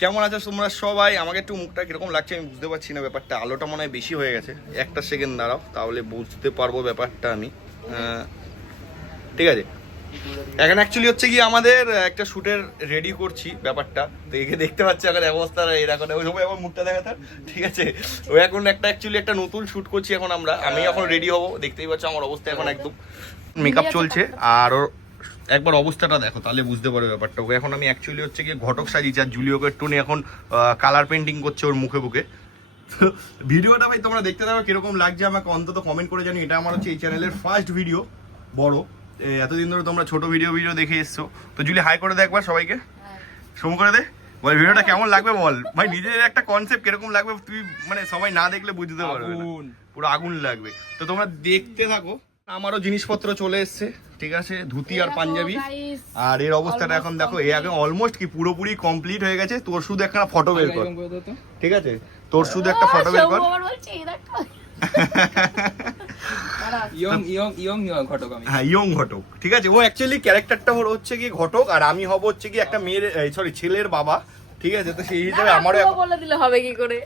কেমন আছো তোমরা সবাই? আমাকে একটু মুখটা কিরকম লাগছে আমি বুঝতে পারছি না ব্যাপারটা। আলোটা মনে হয় বেশি হয়ে গেছে, একটা সেকেন্ড দাঁড়াও তাহলে বুঝতে পারবো ব্যাপারটা আমি। ঠিক আছে, এখন অ্যাকচুয়ালি হচ্ছে কি আমাদের একটা শ্যুটের রেডি করছি ব্যাপারটা। তো একে দেখতে পাচ্ছি এখন অবস্থা এরকম, ওই সময় আমার মুখটা দেখাতে, ঠিক আছে? ও এখন অ্যাকচুয়ালি একটা নতুন শ্যুট করছি এখন আমরা, আমি এখন রেডি হবো। দেখতেই পাচ্ছ আমার অবস্থা এখন একদম মেকআপ চলছে। আর ওর একবার অবস্থাটা দেখো তাহলে বুঝতে পারবে ব্যাপারটা। ওকে এখন আমি অ্যাকচুয়ালি হচ্ছে কি ঘটক সাজিয়েছি, আর জুলিওকে একটু এখন কালার পেন্টিং করছে ওর মুখে বুকে। ভিডিওটা ভাই তোমরা দেখতে থাকো কিরকম লাগছে আমাকে অন্তত কমেন্ট করে জানি। এটা আমার হচ্ছে এই চ্যানেলের ফার্স্ট ভিডিও বড়, এতদিন ধরে তোমরা ছোট ভিডিও দেখে এসছো। তো জুলি হাই করে দে একবার সবাইকে, শুরু করে দে। বল ভিডিওটা কেমন লাগবে বল ভাই, নিজের একটা কনসেপ্ট কিরকম লাগবে তুই মানে সবাই না দেখলে বুঝতে পারবে না, পুরো আগুন লাগবে। তো তোমরা দেখতে থাকো। আমারও জিনিসপত্র চলে এসছে, ঠিক আছে, ধুতি আর পাঞ্জাবি। আর এর অবস্থাটা এখন দেখো, এ আগে অলমোস্ট কি পুরোপুরি কমপ্লিট হয়ে গেছে। তোর শুধু একটা ফটো বের কর, ঠিক আছে? তোর শুধু একটা ফটো বের কর। ইয়ং ঘটক, ঠিক আছে। ও অ্যাকচুয়ালি ক্যারেক্টারটা ওর হচ্ছে কি ঘটক, আর আমি হব হচ্ছে কি একটা মেয়ের ছেলের বাবা, ঠিক আছে? তো সেই হিসেবে আমারও বলে দিলে হবে কি করে?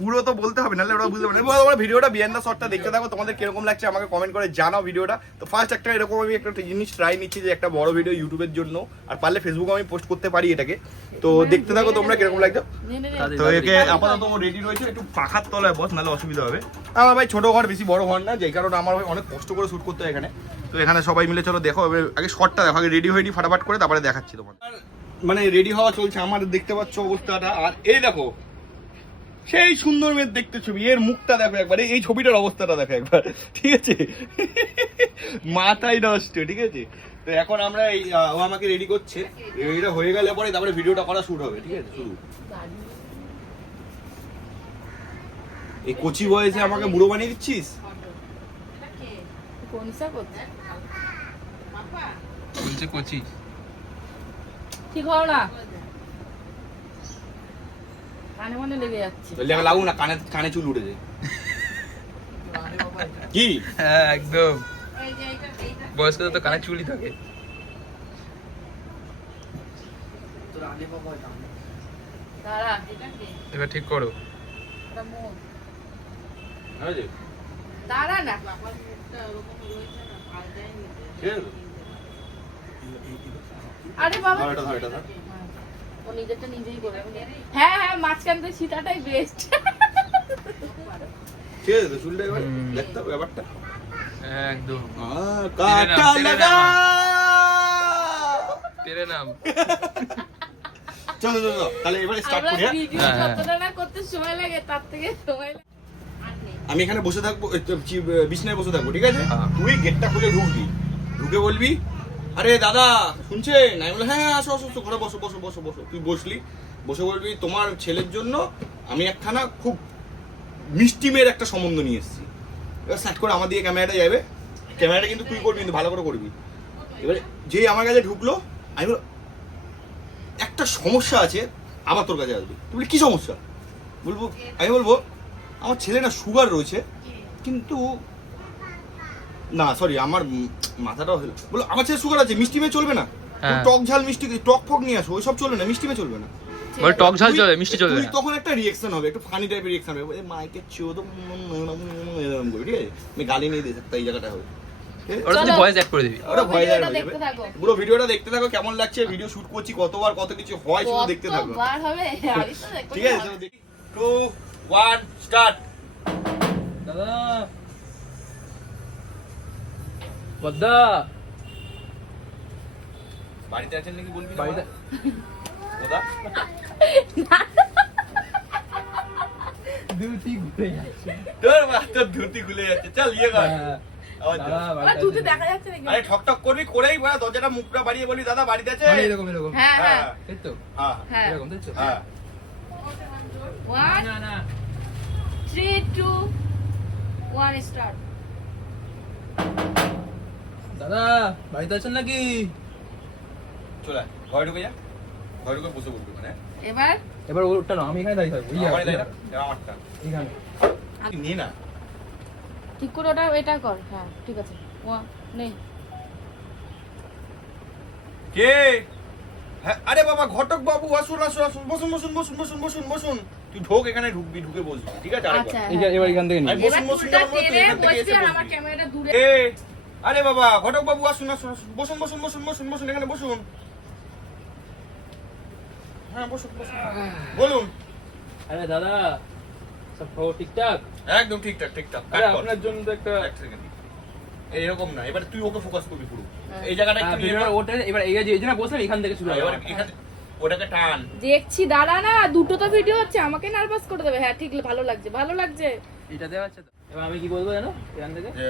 পুরো তো বলতে হবে, নাহলে ওরা বুঝতে পারবে না। তোমরা ভিডিওটা বিহাইন্ড দ্য শটটা দেখতে থাকো, তোমাদের কিরকম লাগছে আমাকে কমেন্ট করে জানাও ভিডিওটা। তো ফার্স্ট একটা এরকম আমি একটা জিনিস ট্রাই নিচ্ছি, যে একটা বড় ভিডিও ইউটিউবের জন্য, আর পারলে ফেসবুকে আমি পোস্ট করতে পারি এটাকে। তো দেখতে থাকো তোমরা কিরকম লাগছে। তো একে আপাতত রেডি রয়েছে, একটু পাখার তলায় বস, নাহলে অসুবিধা হবে। আমার ভাই ছোট ঘর, বেশি বড় ঘর না, যেই কারণে আমার ভাই অনেক কষ্ট করে শুট করতে হয় এখানে। তো এখানে সবাই মিলে চলো দেখো, আগে শটটা দেখো, আগে রেডি হয়নি ফাটাফাট করে, তারপরে দেখাচ্ছি তোমার। মানে রেডি হওয়া চলছে আমার, দেখতে পাচ্ছ অবস্থাটা। আর এই দেখো সেই সুন্দর মেয়ের দেখতে ছবি, এর মুখটা দেখো একবার, এই ছবিটার অবস্থাটা দেখো একবার, ঠিক আছে? মাথায় নষ্ট, ঠিক আছে? তো এখন আমরা ও আমাকে রেডি করছে, এটা হয়ে গেলে পরে তারপরে ভিডিওটা করা শুরু হবে, ঠিক আছে? শুরু। এই কচি বয়সে আমাকে বুড়ো বানিয়ে দিচ্ছিস। কচি ঠিক হও না, কানে মনে লেগে যাচ্ছে। লাগুক না, কানে কানে চুল উঠেছে কি? হ্যাঁ একদম, বয়স্কদের তো কানে চুলই থাকে। এবার ঠিক করো। দাঁড়া না, আরে বাবা ও নিজেরটা নিজেই করে। হ্যাঁ হ্যাঁ, মাঝখান থেকে সীতাটাই বেস্ট। ঠিক আছে, চুলটা এবার দেখতে হবে ব্যাপারটা একদম। কাটা লাগা তেরে নাম। চলো চলো তাহলে এবারে স্টার্ট করি। যতটা না করতে সময় লাগে তার থেকে সময় লাগে। আমি এখানে বসে থাকবো, বিছনায় বসে থাকবো, ঠিক আছে? তুই গেটটা খুলে ঢুকবি, ঢুকে বলবি আরে দাদা শুনছেন? আমি বলে হ্যাঁ আসো আসো আসো, ঘরে বসো বসো বসো বসো। তুই বসলি, বসে বলবি তোমার ছেলের জন্য আমি একখানা খুব মিষ্টি মেয়ের একটা সম্বন্ধ নিয়ে এসেছি। এবার সার্চ করে আমার দিকে ক্যামেরাটা যাবে, ক্যামেরাটা কিন্তু তুই করবি, কিন্তু ভালো করে করবি। এবারে যেই আমার কাছে ঢুকলো, আমি বলো একটা সমস্যা আছে, আবার তোর কাছে আসবে। তুই বলি কি সমস্যা? বলবো, আমি বলবো আমার ছেলে না সুগার রয়েছে, কিন্তু না সরি আমার মাথাটা বলো আমার ছেলে সুগার আছে, মিষ্টি মেয়ে চলবে না, টক ঝাল মিষ্টি টক ফক নিয়ে আসো, ওইসব চলবে না, মিষ্টি মেয়ে চলবে না। বল টক ঝাল চলে, মিষ্টি চলবে না। তখন একটা রিঅ্যাকশন হবে, একটু ফানি টাইপের রিঅ্যাকশন হবে, মাইকে চোদ এরকম করে, ঠিক আছে? আমি গালি নিয়ে দিই এই জায়গাটা হবে। ওটা তুই ভয়েস অ্যাড করে দিবি। ওটা ভয়েস অ্যাড হয়ে যাবে। পুরো ভিডিওটা দেখতে থাকো, কেমন লাগছে, ভিডিও শুট করছি কতবার কত কিছু হয় শুধু দেখতে থাকো, ঠিক আছে? চলো দেখি 2 1 স্টার্ট। দাদা বদ্দা বাড়িতে আছেন নাকি বলবি? বাড়িতে দাদা ডিউটি ঘুরে যাচ্ছে। তোর ধুতি খুলে যাচ্ছে, চল ইয়ে কর। দেখা যাচ্ছে নাকি? আরে ঠক ঠক করবি, করেই দরজাটা মুখটা বাড়িয়ে বলি দাদা বাড়িতে আছে। এরকম এরকম, হ্যাঁ হ্যাঁ তাই তো? হ্যাঁ এরকম তাই তো? হ্যাঁ 1 না না 3 2 1 স্টার্ট। দাদা বাড়িতে আছেন নাকি? চলে ঘরে ঢুকে যা, ঘরে ঢুকে বসে বলবি মানে। এবার ওটা না, আমি এখানে দাঁড়িয়ে থাকবো। আমারটা এখানে নে না, ঠিক করে ওটা এটা কর। হ্যাঁ ঠিক আছে, নে। কে? হ্যাঁ, আরে বাবা ঘটক বাবু আসুন আসুন আসুন, বসুন বসুন বসুন বসুন বসুন বসুন। তুই ঢোক, এখানে ঢুকবি, ঢুকে বসবি, ঠিক আছে? আরেকবার। আচ্ছা এবার এখান থেকে নিই। আমি বসুন বসুন এবার যখন বলছি, টেনে এখান থেকে বসছি এসে আর বসবি। আমার ক্যামেরাটা দূরে। এ, আরে বাবা ঘটক বাবু আসুন আসুন আসুন, বসুন বসুন বসুন বসুন বসুন, এখানে বসুন। হ্যাঁ বসুন বসুন, বলুন। আরে দাদা, সব খবর ঠিকঠাক? একদম ঠিকঠাক ঠিকঠাক। আরে আপনার জন্য তো একটা এক সেকেন্ড, এরকম না, এবার তুই ওকে ফোকাস করবি পুরো এই জায়গাটা একটু নিয়ে ভিডিওটা এবার- ওটা এবার এই যে জন্য বসলাম এখান থেকে শুরু হবে। এবার এখানে ওটাকে টান। দেখছি দাঁড়া না, দুটো তো ভিডিও হচ্ছে, আমাকে নার্ভাস করে দেবে। হ্যাঁ ঠিক, ভালো লাগছে ভালো লাগছে। এটা দেওয়া আছে তো। এবার আমি কি বলবো জানো এখান থেকে? যে,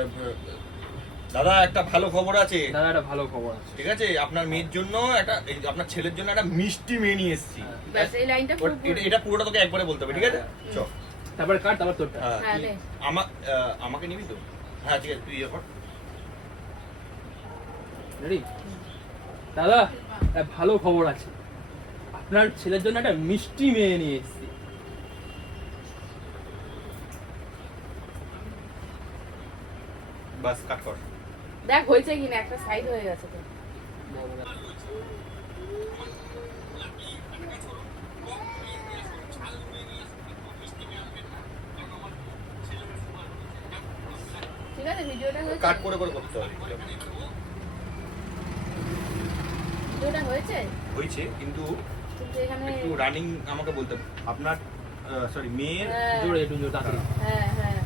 দাদা একটা ভালো খবর আছে, দাদা একটা ভালো খবর আছে। ঠিক আছে? আপনার মেয়ের জন্য একটা, এই আপনার ছেলের জন্য একটা মিষ্টি মেয়ে নিয়ে এসেছি। ব্যাস এই লাইনটা পুরো এটা পুরোটা তোকে একবারে বলতে হবে, ঠিক আছে? চ। তারপরে কাট, তারপর তোরটা। হ্যাঁ, নে। আমাকে নিবি তো? হ্যাঁ ঠিক আছে, তুই ইয়ে কর। রেডি? দাদা একটা ভালো খবর আছে, আপনার ছেলের জন্য একটা মিষ্টি মেয়ে নিয়ে এসেছি। বাস কাট কর। দেখ হয়েছে কিনা, একটা সাইড হয়ে গেছে তো। ঠিক আছে, ভিডিওটা হয়েছে। কাট করে করে করতে হবে। ভিডিওটা হয়েছে হয়েছে কিন্তু কিন্তু এখানে একটু রানিং আমাকে বলতে হবে। আপনার সরি মেয়ের হ্যাঁ, জোরে একটু জোরে তাড়াতাড়ি। হ্যাঁ হ্যাঁ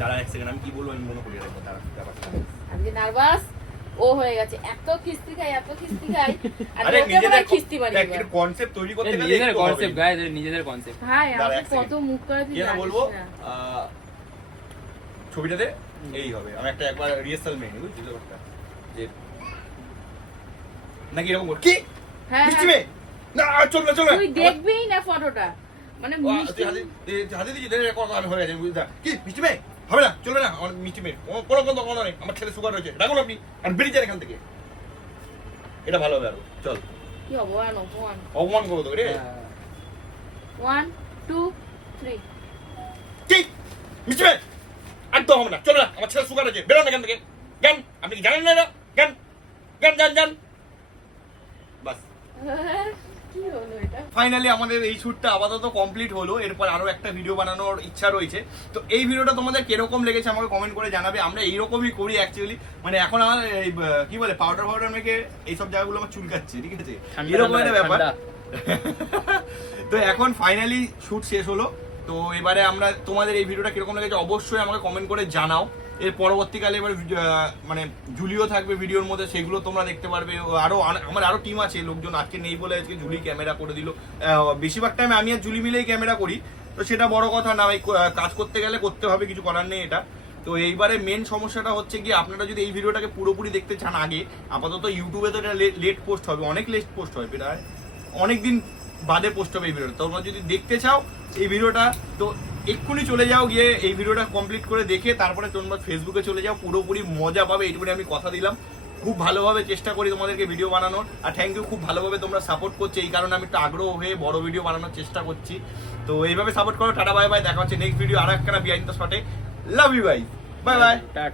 দাঁড়া এক সেকেন্ড, আমি কি বলবো আমি মনে করি রাখবো, দাঁড়া ব্যাপারটা। আজকে নার্ভাস ও হয়ে গেছে, এত খিস্তি খাই এত খিস্তি খাই আর আরে ওকে মনে হয় খিস্তি মারি দেখ, এবার। একটা কনসেপ্ট তৈরি করতে গেলে নিজেদের একটু কনসেপ্ট হবে। গায়ে, নিজেদের কনসেপ্ট। ভাই দাঁড়া, আমাকে এক second। কত মুখ করে তুই কি না জানিস বলবো না। ছবিটাতে এই হবে, আমি একটা একবার রিহার্সাল মেয়ে নিই, বুঝলি ব্যাপারটা? যে নাকি এরকম বল কি হ্যাঁ মিষ্টি হ্যাঁ, মেয়ে না, চল না চল না তুই দেখবিই না ফটোটা, মানে ও, মিষ্টি তুই হাতে দিচ্ছি দেখে কথা আমি হয়ে গেছে বুঝলি? কি মিষ্টি মেয়ে হবে না, চলবে না আমার মিষ্টি মেয়ে, কোনো কোনো কথা নেই, আমার ছেলে সুগার হয়েছে, রাখুন আপনি আর বেরিয়ে যান এখান থেকে। এটা ভালো হবে আরো, চল। কি অপমান অপমান। অপমান করবো তোকে রে। 1 2 3 কি মিষ্টি মেয়ে একদম হবে না, চলো না, আমার ছেলে সুগার হয়েছে, বেরোন এখান থেকে, যান। আপনি কি জানেন না এটা? যান যান যান যান, বাস। কি হলো এটা? ফাইনালি আমাদের এই শ্যুটটা আপাতত কমপ্লিট হলো, এরপর আরো একটা ভিডিও বানানোর ইচ্ছা রয়েছে। তো এই ভিডিওটা তোমাদের কিরকম লেগেছে আমাকে কমেন্ট করে জানাবে। আমরা এইরকমই করি অ্যাকচুয়ালি, মানে এখন আমার এই কি বলে পাউডার মেখে এইসব জায়গাগুলো আমার চুলকাচ্ছে, ঠিক আছে? ঠান্ডা, এরকম একটা ব্যাপার। ঠান্ডা। তো এখন ফাইনালি শ্যুট শেষ হলো। তো এবারে আমরা তোমাদের এই ভিডিওটা কিরকম লেগেছে অবশ্যই আমাকে কমেন্ট করে জানাও। এর পরবর্তীকালে এবার মানে জুলিও থাকবে ভিডিওর মধ্যে, সেগুলো তোমরা দেখতে পারবে। আরো আমার আরো টিম আছে লোকজন, আজকে নেই বলে আজকে জুলি ক্যামেরা করে দিল। বেশিরভাগ টাইম আমি আর জুলি মিলেই ক্যামেরা করি, তো সেটা বড় কথা না, এই কাজ করতে গেলে করতে হবে, কিছু করার নেই এটা। তো এইবারে মেন সমস্যাটা হচ্ছে কি, আপনারা যদি এই ভিডিওটাকে পুরোপুরি দেখতে চান আগে, আপাতত ইউটিউবে তো এটা লেট পোস্ট হবে, অনেক লেট পোস্ট হবে, প্রায় অনেকদিন বাদে পোস্ট হবে এই ভিডিওটা। তোমরা যদি দেখতে চাও এই ভিডিওটা, তো এক্ষুনি চলে যাও, গিয়ে এই ভিডিওটা কমপ্লিট করে দেখে তারপরে তোমরা ফেসবুকে চলে যাও, পুরোপুরি মজা পাবে, এইটুকুনি আমি কথা দিলাম। খুব ভালোভাবে চেষ্টা করি তোমাদেরকে ভিডিও বানানোর, আর থ্যাংক ইউ, খুব ভালোভাবে তোমরা সাপোর্ট করছো, এই কারণে আমি একটু আগ্রহ হয়ে বড় ভিডিও বানানোর চেষ্টা করছি। তো এইভাবে সাপোর্ট করো। টাটা বাই বাই, দেখা হচ্ছে নেক্সট ভিডিও আর একটা বিহাইন্ড দ্য শটে। Love you guys, bye bye. Tata.